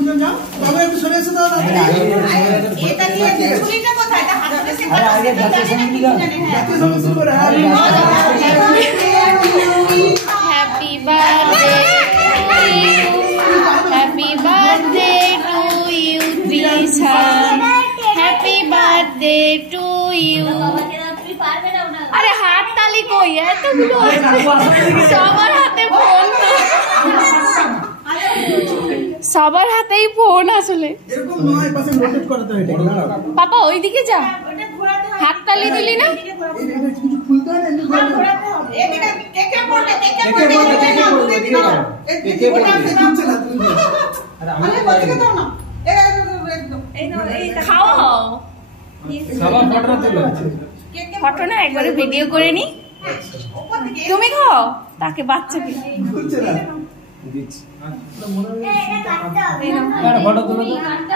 দুজন যাও বাবা একটু সরে এসে দাও এটা দিয়ে ছুরিটা কোথায় এটা হাতে সে আরে আগে জাতীয় সঙ্গীত গান জাতীয় সঙ্গীত শুরু করে happy birthday happy birthday to you Trishan happy birthday to you আরে হাত তালি কই এতগুলো সবার হাতে ফোন সবার হাতেই ফোন আসলে এরকম নয় পাশে রোটেট করতে হয় এটা পাপা ওইদিকে যা হাত তালি দিলি না এই কিছু খুলতে হয় না এমনি ঘোরাতে হবে এদিকে কেকে পড়বে এদিকে ওটা দিচ্ছে না তুমি আরে আরে বাচ্চাকে দাও না এই নাও এইটা খাও সবার ফটো তুলো কেকে ফটো না একবারে ভিডিও করে নি উপর থেকে তুমি খাও তাকে বাচ্চাকে খুলছে না দিচ্ছি এই নাও। ফটো তুলো তো